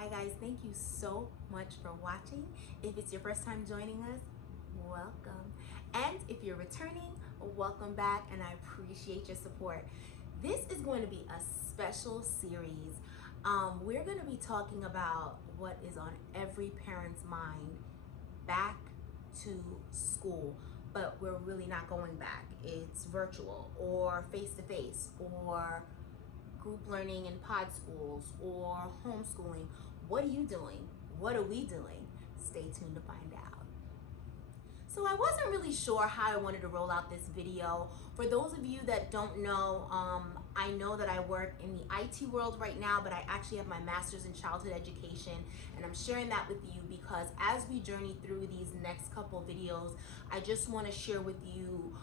Hi guys, thank you so much for watching. If it's your first time joining us, welcome. And if you're returning, welcome back, and I appreciate your support. This is going to be a special series. We're going to be talking about what is on every parent's mind, back to school. But we're really not going back. It's virtual or face-to-face or group learning in pod schools or homeschooling. What are you doing? What are we doing? Stay tuned to find out. So I wasn't really sure how I wanted to roll out this video. For those of you that don't know, I know that I work in the IT world right now, but I actually have my master's in childhood education, and I'm sharing that with you because as we journey through these next couple videos, I just want to share with you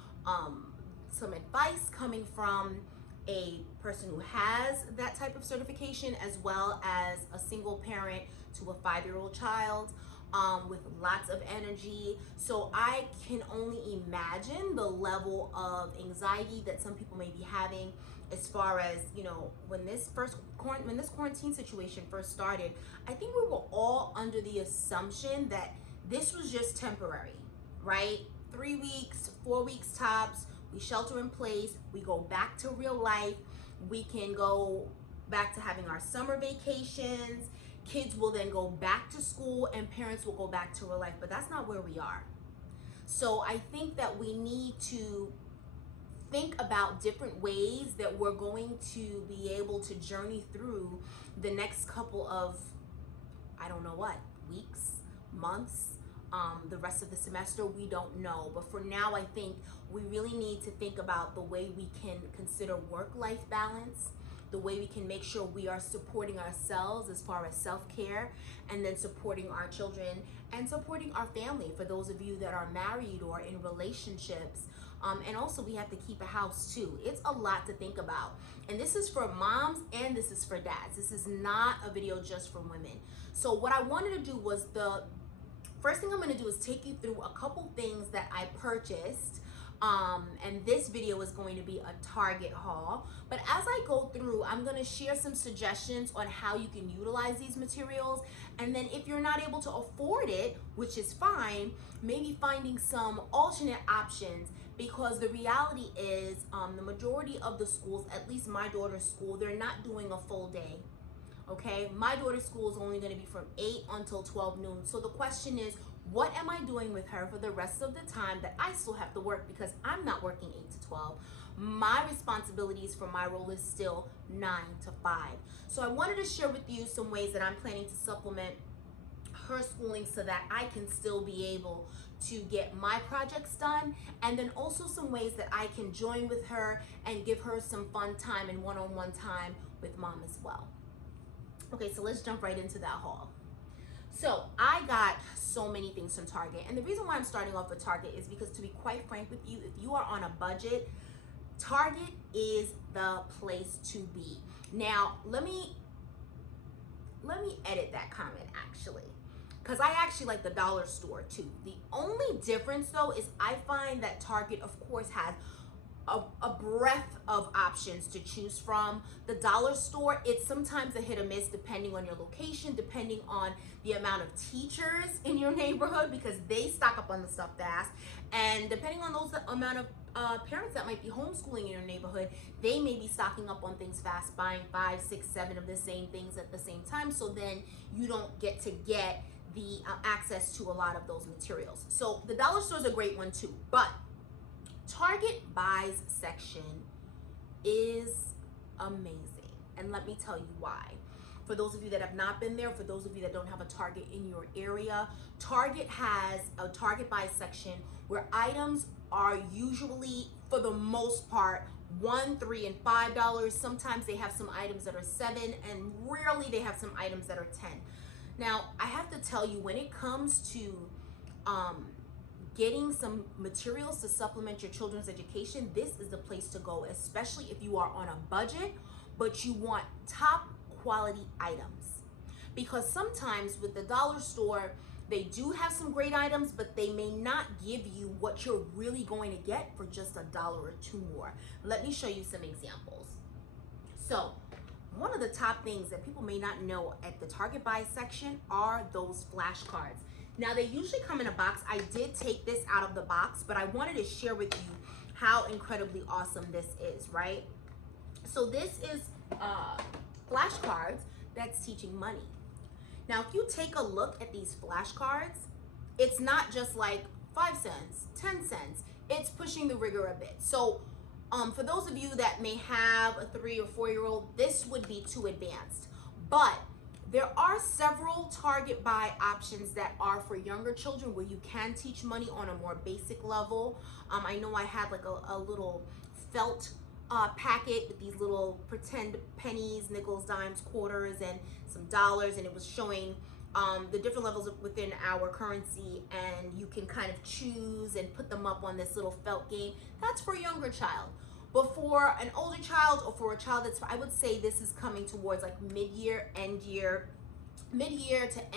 some advice coming from a person who has that type of certification, as well as a single parent to a 5-year-old child with lots of energy. So I can only imagine the level of anxiety that some people may be having as far as, you know, when this quarantine situation first started. I think we were all under the assumption that this was just temporary, right? 3 weeks, 4 weeks tops. We shelter in place, we go back to real life, we can go back to having our summer vacations, kids will then go back to school, and parents will go back to real life, but that's not where we are. So I think that we need to think about different ways that we're going to be able to journey through the next couple of, I don't know what, weeks, months, the rest of the semester, we don't know. But for now, I think we really need to think about the way we can consider work-life balance, the way we can make sure we are supporting ourselves as far as self-care, and then supporting our children and supporting our family for those of you that are married or in relationships. And also we have to keep a house too. It's a lot to think about. And this is for moms and this is for dads. This is not a video just for women. So what I wanted to do was first thing I'm going to do is take you through a couple things that I purchased. And this video is going to be a Target haul. But as I go through, I'm going to share some suggestions on how you can utilize these materials. And then if you're not able to afford it, which is fine, maybe finding some alternate options, because the reality is the majority of the schools, at least my daughter's school, they're not doing a full day. Okay, my daughter's school is only going to be from 8 until 12 noon. So the question is, what am I doing with her for the rest of the time that I still have to work, because I'm not working 8 to 12. My responsibilities for my role is still 9 to 5. So I wanted to share with you some ways that I'm planning to supplement her schooling so that I can still be able to get my projects done, and then also some ways that I can join with her and give her some fun time and one-on-one time with mom as well. Okay, so let's jump right into that haul. So I got so many things from Target, and the reason why I'm starting off with Target is because, to be quite frank with you, if you are on a budget, Target is the place to be. Now, let me edit that comment actually, because I actually like the dollar store too. The only difference though is I find that Target, of course, has a breadth of options to choose from. The dollar store, it's sometimes a hit or miss depending on your location, depending on the amount of teachers in your neighborhood, because they stock up on the stuff fast, and depending on those amount of parents that might be homeschooling in your neighborhood, they may be stocking up on things fast, buying 5, 6, 7 of the same things at the same time, so then you don't get the access to a lot of those materials. So the dollar store is a great one too, but Target buys section is amazing, and let me tell you why. For those of you that have not been there, for those of you that don't have a Target in your area, Target has a Target buys section where items are usually, for the most part, $1, $3, and $5. Sometimes they have some items that are $7, and rarely they have some items that are $10. Now, I have to tell you, when it comes to getting some materials to supplement your children's education, this is the place to go, especially if you are on a budget, but you want top quality items. Because sometimes with the dollar store, they do have some great items, but they may not give you what you're really going to get for just $1 or $2 more. Let me show you some examples. So one of the top things that people may not know at the Target Buy section are those flashcards. Now they usually come in a box. I did take this out of the box, but I wanted to share with you how incredibly awesome this is, right? So this is flashcards that's teaching money. Now, if you take a look at these flashcards, it's not just like 5 cents, 10 cents. It's pushing the rigor a bit. So for those of you that may have a 3 or 4-year-old, this would be too advanced. But there are several Target Buy options that are for younger children where you can teach money on a more basic level. I know I had like a little felt packet with these little pretend pennies, nickels, dimes, quarters, and some dollars, and it was showing the different levels within our currency, and you can kind of choose and put them up on this little felt game. That's for a younger child. But for an older child, or for a child that's, I would say this is coming towards like mid-year to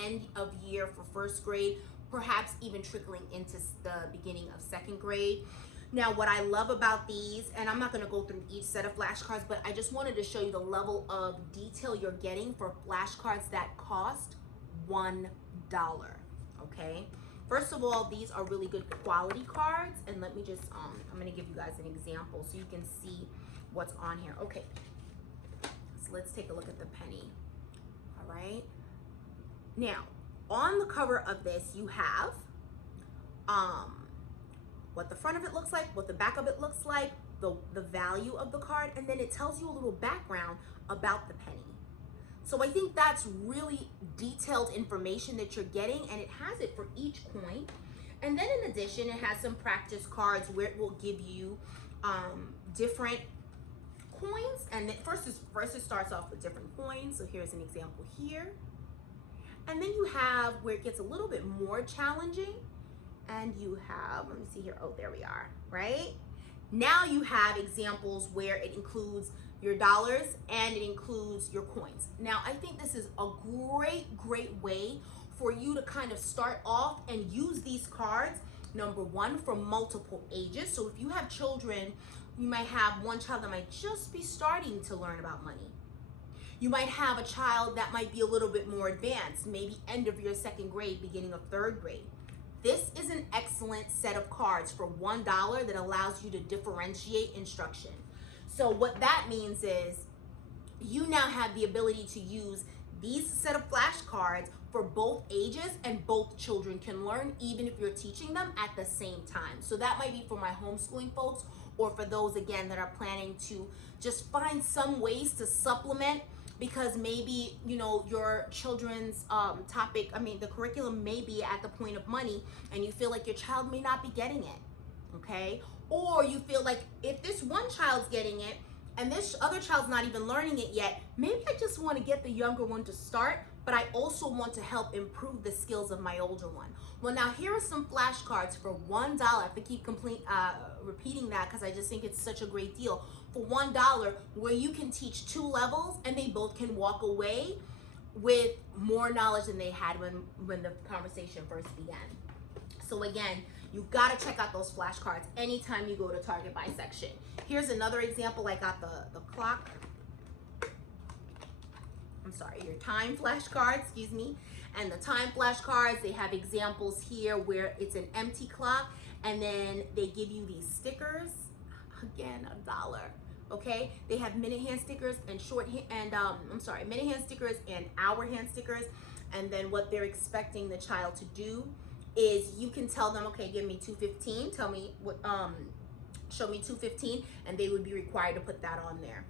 end of year for first grade, perhaps even trickling into the beginning of second grade. Now, what I love about these, and I'm not going to go through each set of flashcards, but I just wanted to show you the level of detail you're getting for flashcards that cost $1, okay? First of all, these are really good quality cards, and let me just, I'm going to give you guys an example so you can see what's on here. Okay, so let's take a look at the penny, all right? Now, on the cover of this, you have what the front of it looks like, what the back of it looks like, the value of the card, and then it tells you a little background about the penny. So I think that's really detailed information that you're getting, and it has it for each coin. And then in addition, it has some practice cards where it will give you different coins. And then first it starts off with different coins. So here's an example here. And then you have where it gets a little bit more challenging. And you have, let me see here, oh, there we are, right? Now you have examples where it includes your dollars and it includes your coins. Now, I think this is a great way for you to kind of start off and use these cards, number one, for multiple ages. So if you have children, you might have one child that might just be starting to learn about money. You might have a child that might be a little bit more advanced, maybe end of your second grade, beginning of third grade. This is an excellent set of cards for $1 that allows you to differentiate instruction. So what that means is you now have the ability to use these set of flashcards for both ages, and both children can learn even if you're teaching them at the same time. So that might be for my homeschooling folks, or for those again that are planning to just find some ways to supplement, because maybe, you know, your children's topic, I mean, the curriculum may be at the point of money and you feel like your child may not be getting it, okay? Or you feel like if this one child's getting it and this other child's not even learning it yet, maybe I just want to get the younger one to start, but I also want to help improve the skills of my older one. Well, now here are some flashcards for $1. I have to keep repeating that because I just think it's such a great deal. For $1, where you can teach 2 levels and they both can walk away with more knowledge than they had when the conversation first began. So again, you've got to check out those flashcards anytime you go to Target Buy section. Here's another example. I got the clock. I'm sorry, your time flashcard, excuse me. And the time flashcards, they have examples here where it's an empty clock, and then they give you these stickers. Again, $1. Okay, they have minute hand stickers and minute hand stickers and hour hand stickers. And then what they're expecting the child to do is you can tell them, okay, give me 215, tell me what, show me 215, and they would be required to put that on there.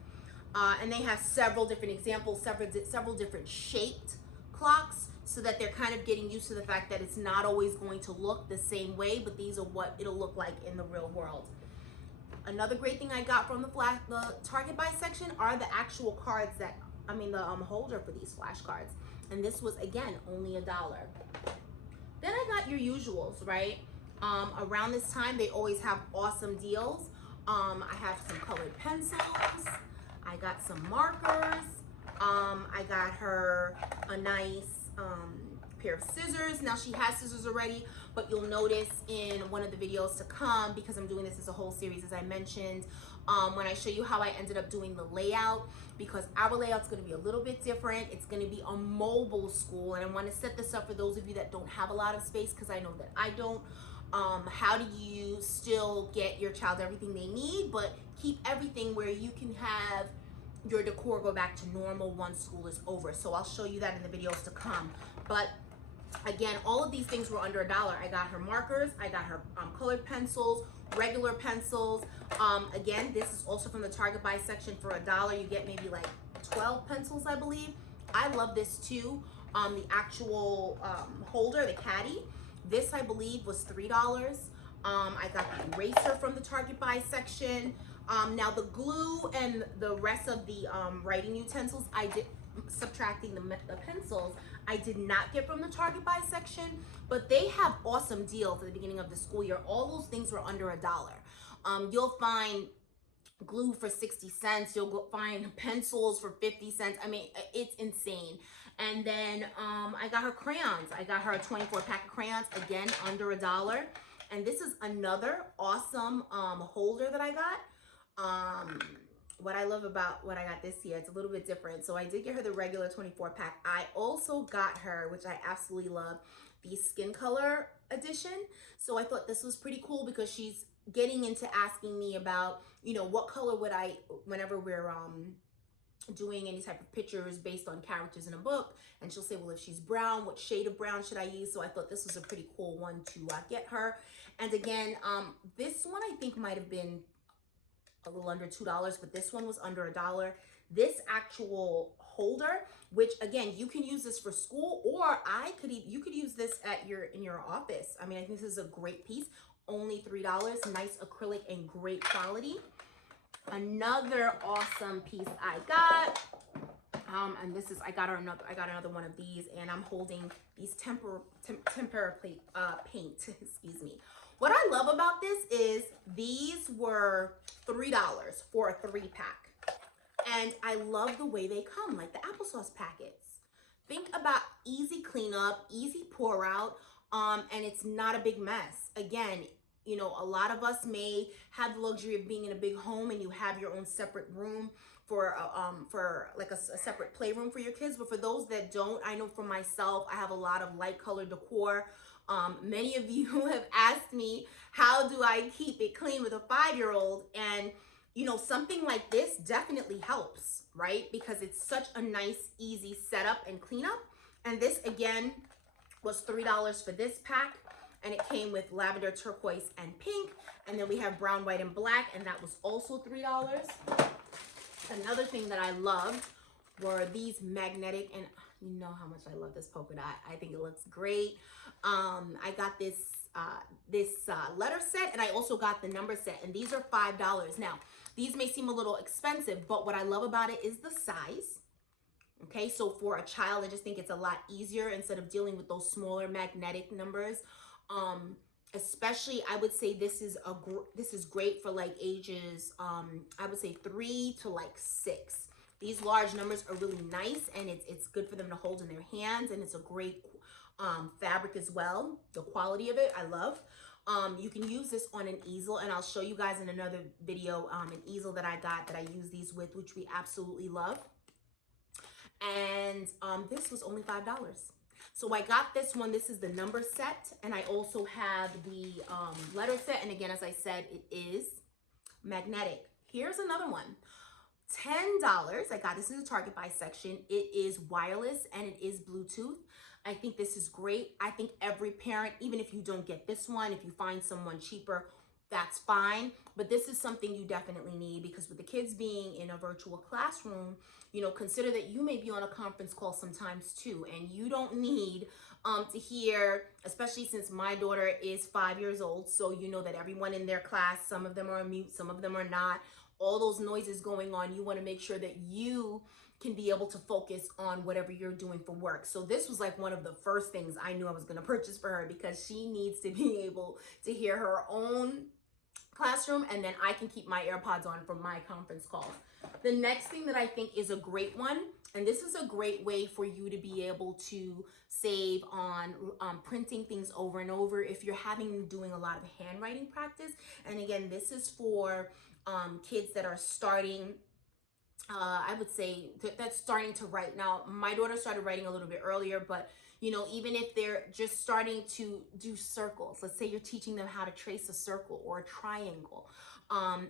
And they have several different examples, several different shaped clocks, so that they're kind of getting used to the fact that it's not always going to look the same way, but these are what it'll look like in the real world. Another great thing I got from the Target Buy section are the actual cards that, the holder for these flashcards. And this was, again, only $1. Then I got your usuals, right? Around this time, they always have awesome deals. I have some colored pencils. I got some markers. I got her a nice pair of scissors. Now she has scissors already, but you'll notice in one of the videos to come, because I'm doing this as a whole series, as I mentioned, when I show you how I ended up doing the layout, because our layout's going to be a little bit different. It's going to be a mobile school, and I want to set this up for those of you that don't have a lot of space, because I know that I don't. How do you still get your child everything they need, but keep everything where you can have your decor go back to normal once school is over? So I'll show you that in the videos to come. But again, all of these things were under $1. I got her markers, I got her colored pencils, regular pencils. Again, this is also from the Target Buy section. For $1, you get maybe like 12 pencils, I believe. I love this too. The actual holder, the caddy, this I believe was $3. I got the eraser from the Target Buy section. Now the glue and the rest of the writing utensils, I did, subtracting the pencils, I did not get from the Target Buy section, but they have awesome deals at the beginning of the school year. All those things were under $1. You'll find glue for 60 cents. You'll find pencils for 50 cents. I mean, it's insane. And then I got her crayons. I got her a 24-pack of crayons, again, under $1. And this is another awesome holder that I got. What I love about what I got this year, it's a little bit different. So I did get her the regular 24-pack. I also got her, which I absolutely love, the skin color edition. So I thought this was pretty cool, because she's getting into asking me about, you know, what color would I, whenever we're doing any type of pictures based on characters in a book, and she'll say, well, if she's brown, what shade of brown should I use? So I thought this was a pretty cool one to get her. And again, this one I think might have been a little under $2, but this one was under $1. This actual holder, which again, you can use this for school, or you could use this at in your office. I mean, I think this is a great piece. Only $3, nice acrylic and great quality. Another awesome piece I got, and this is, I got another one of these, and I'm holding these tempera paint, excuse me. What I love about this is these were $3 for a 3-pack. And I love the way they come, like the applesauce packets. Think about easy cleanup, easy pour out, and it's not a big mess. Again, you know, a lot of us may have the luxury of being in a big home and you have your own separate room for like a separate playroom for your kids. But for those that don't, I know for myself, I have a lot of light colored decor. Many of you have asked me, how do I keep it clean with a 5-year-old? And, you know, something like this definitely helps, right? Because it's such a nice, easy setup and cleanup. And this, again, was $3 for this pack. And it came with lavender, turquoise, and pink. And then we have brown, white, and black, and that was also $3. Another thing that I loved were these magnetic, and you know how much I love this polka dot. I think it looks great. I got this letter set, and I also got the number set, and these are $5. Now, these may seem a little expensive, but what I love about it is the size. Okay, so for a child, I just think it's a lot easier instead of dealing with those smaller magnetic numbers. Especially, I would say this is great for like ages, I would say 3 to like 6. These large numbers are really nice, and it's good for them to hold in their hands, and it's a great fabric as well. The quality of it, I love. You can use this on an easel, and I'll show you guys in another video an easel that I got that I use these with, which we absolutely love. And this was only $5. So I got this one. This is the number set, and I also have the letter set. And again, as I said, it is magnetic. Here's another one. $10. I got this in the Target Buy section. It is wireless and it is Bluetooth. I think this is great. I think every parent, even if you don't get this one, if you find someone cheaper, that's fine. But this is something you definitely need, because with the kids being in a virtual classroom, you know, consider that you may be on a conference call sometimes too, and you don't need to hear, especially since my daughter is 5 years old, so you know that everyone in their class, some of them are on mute, some of them are not, all those noises going on. You want to make sure that you can be able to focus on whatever you're doing for work. So this was like one of the first things I knew I was going to purchase for her, because she needs to be able to hear her own classroom, and then I can keep my AirPods on for my conference calls. The next thing that I think is a great one, and this is a great way for you to be able to save on printing things over and over if you're doing a lot of handwriting practice. And again, this is for kids that are starting, I would say that's starting to write. Now, my daughter started writing a little bit earlier, but you know, even if they're just starting to do circles, let's say you're teaching them how to trace a circle or a triangle.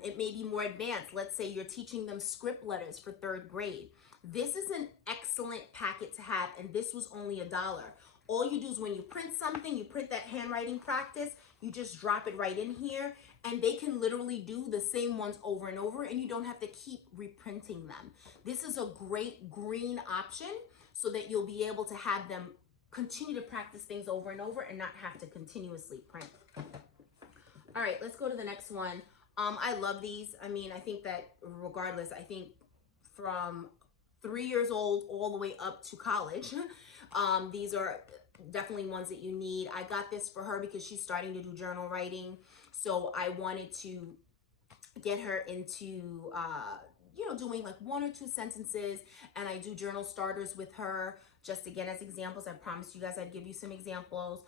It may be more advanced. Let's say you're teaching them script letters for 3rd grade. This is an excellent packet to have, and this was only $1. All you do is when you print something, you print that handwriting practice, you just drop it right in here, and they can literally do the same ones over and over, and you don't have to keep reprinting them. This is a great green option so that you'll be able to have them continue to practice things over and over and not have to continuously print. All right, let's go to the next one. I love these. I mean, I think that regardless, I think from 3 years old all the way up to college, these are definitely ones that you need. I got this for her because she's starting to do journal writing. So I wanted to get her into, you know, doing like 1 or 2 sentences, and I do journal starters with her, just again as examples. I promised you guys I'd give you some examples.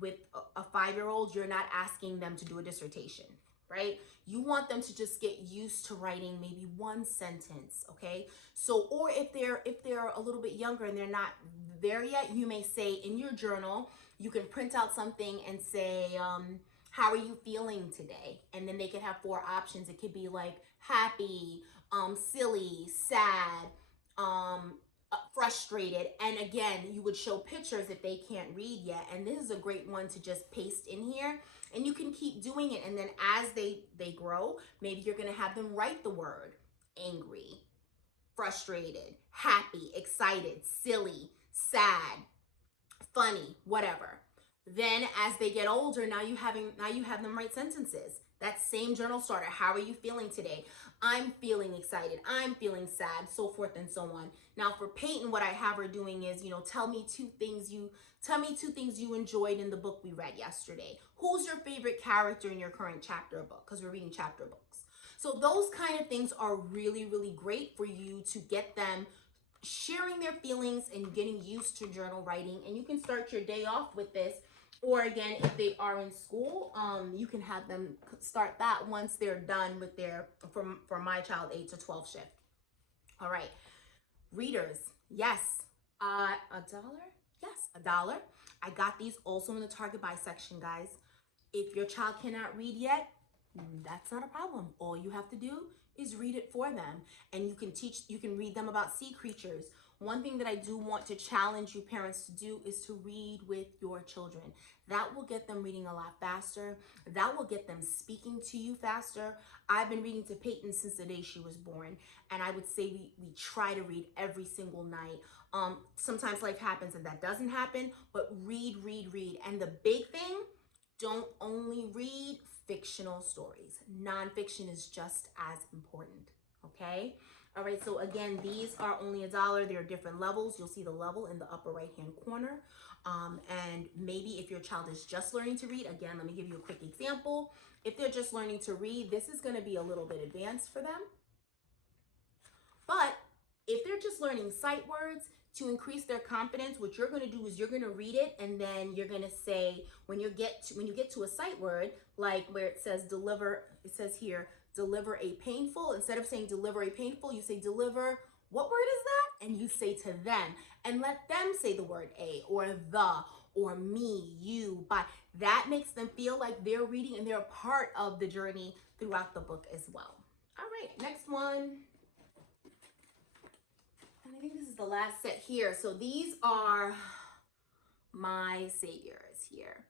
With a 5-year-old, you're not asking them to do a dissertation, right? You want them to just get used to writing maybe 1 sentence, okay? So, or if they're a little bit younger and they're not there yet, you may say in your journal, you can print out something and say, how are you feeling today? And then they could have 4 options. It could be like happy, silly, sad, frustrated. And again, you would show pictures if they can't read yet. And this is a great one to just paste in here, and you can keep doing it. And then as they grow, maybe you're going to have them write the word angry, frustrated, happy, excited, silly, sad, funny, whatever. Then as they get older, now you have them write sentences. That same journal starter. How are you feeling today? I'm feeling excited. I'm feeling sad, so forth and so on. Now for Peyton, what I have her doing is, you know, tell me two things you enjoyed in the book we read yesterday. Who's your favorite character in your current chapter book? Because we're reading chapter books. So those kind of things are really, really great for you to get them sharing their feelings and getting used to journal writing. And you can start your day off with this. Or again, if they are in school, you can have them start that once they're done with their, for my child, 8 to 12 shift. All right, readers, yes, $1? Yes, $1. I got these also in the Target buy section, guys. If your child cannot read yet, that's not a problem. All you have to do is read it for them, and you can read them about sea creatures. One thing that I do want to challenge you parents to do is to read with your children. That will get them reading a lot faster. That will get them speaking to you faster. I've been reading to Peyton since the day she was born, and I would say we try to read every single night. Sometimes life happens and that doesn't happen, but read. And the big thing, don't only read fictional stories. Nonfiction is just as important, okay? All right, so again, these are only $1. There are different levels. You'll see the level in the upper right-hand corner. And maybe if your child is just learning to read, again, let me give you a quick example. If they're just learning to read, this is gonna be a little bit advanced for them. But if they're just learning sight words, to increase their confidence, what you're going to do is you're going to read it, and then you're going to say, when you get to a sight word, like where it says deliver, it says here, deliver a painful. Instead of saying deliver a painful, you say deliver, what word is that? And you say to them, and let them say the word a, or the, or me, you, by. That makes them feel like they're reading and they're a part of the journey throughout the book as well. All right, next one. I think this is the last set here. So these are my saviors here.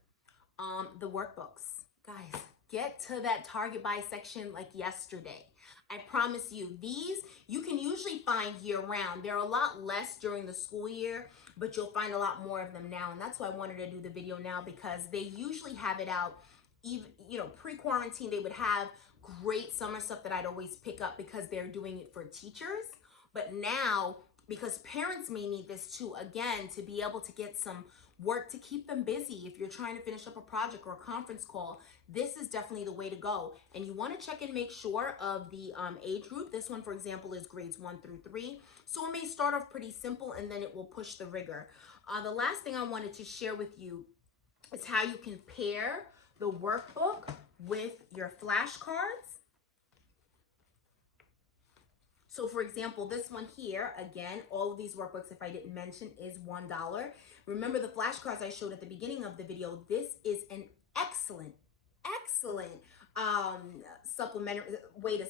The workbooks. Guys, get to that Target buy section like yesterday. I promise you, these you can usually find year round. They're a lot less during the school year, but you'll find a lot more of them now. And that's why I wanted to do the video now, because they usually have it out, even, you know, pre-quarantine. They would have great summer stuff that I'd always pick up because they're doing it for teachers. But now, because parents may need this too, again, to be able to get some work to keep them busy. If you're trying to finish up a project or a conference call, this is definitely the way to go. And you want to check and make sure of the age group. This one, for example, is grades 1 through 3. So it may start off pretty simple, and then it will push the rigor. The last thing I wanted to share with you is how you can pair the workbook with your flashcards. So for example, this one here, again, all of these workbooks, if I didn't mention, is $1. Remember the flashcards I showed at the beginning of the video? This is an excellent supplementary way to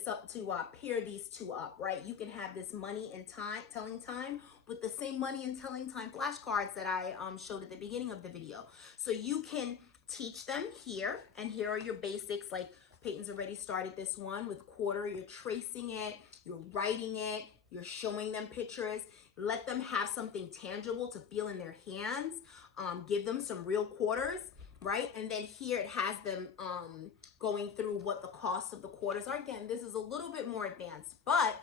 pair these two up, right? You can have this money and time telling time with the same money and telling time flashcards that I showed at the beginning of the video. So you can teach them here, and here are your basics. Like Peyton's already started this one with quarter. You're tracing it, you're writing it, you're showing them pictures. Let them have something tangible to feel in their hands. Give them some real quarters, right? And then here it has them going through what the cost of the quarters are. Again, this is a little bit more advanced, but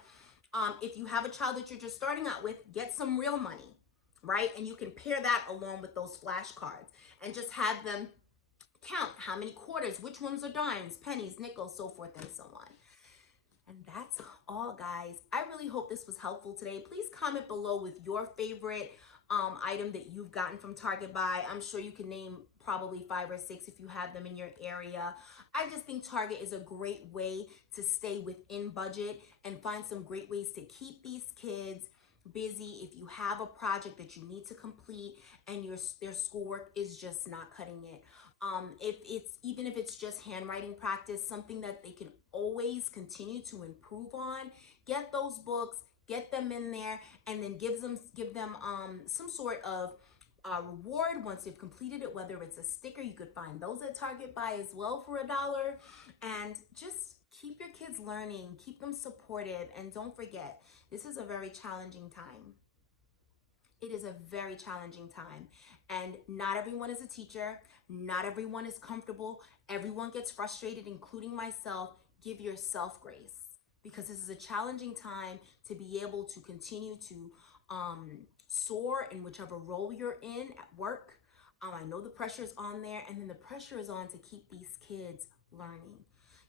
if you have a child that you're just starting out with, get some real money, right? And you can pair that along with those flashcards and just have them count how many quarters, which ones are dimes, pennies, nickels, so forth and so on. And that's all, guys. I really hope this was helpful today. Please comment below with your favorite item that you've gotten from Target Buy. I'm sure you can name probably 5 or 6 if you have them in your area. I just think Target is a great way to stay within budget and find some great ways to keep these kids busy if you have a project that you need to complete and their schoolwork is just not cutting it. Even if it's just handwriting practice, something that they can always continue to improve on, get those books, get them in there, and then give them some sort of reward once you've completed it, whether it's a sticker. You could find those at Target Buy as well for $1. And just keep your kids learning, keep them supportive, and don't forget, this is a very challenging time. It is a very challenging time, and not everyone is a teacher. Not everyone is comfortable. Everyone gets frustrated, including myself. Give yourself grace, because this is a challenging time to be able to continue to soar in whichever role you're in at work. I know the pressure is on there, and then the pressure is on to keep these kids learning.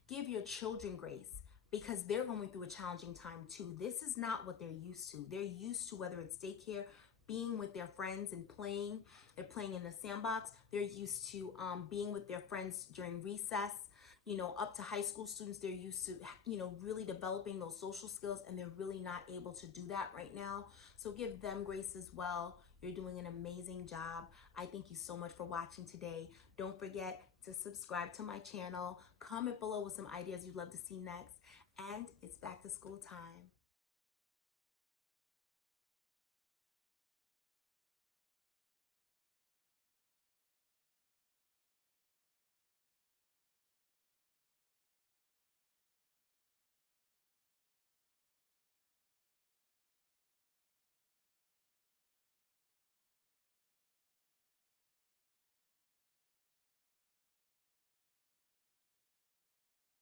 Give your children grace, because they're going through a challenging time too. This is not what they're used to. They're used to, whether it's daycare, being with their friends and playing. They're playing in the sandbox. They're used to being with their friends during recess. You know, up to high school students, they're used to, you know, really developing those social skills, and they're really not able to do that right now. So give them grace as well. You're doing an amazing job. I thank you so much for watching today. Don't forget to subscribe to my channel. Comment below with some ideas you'd love to see next. And it's back to school time.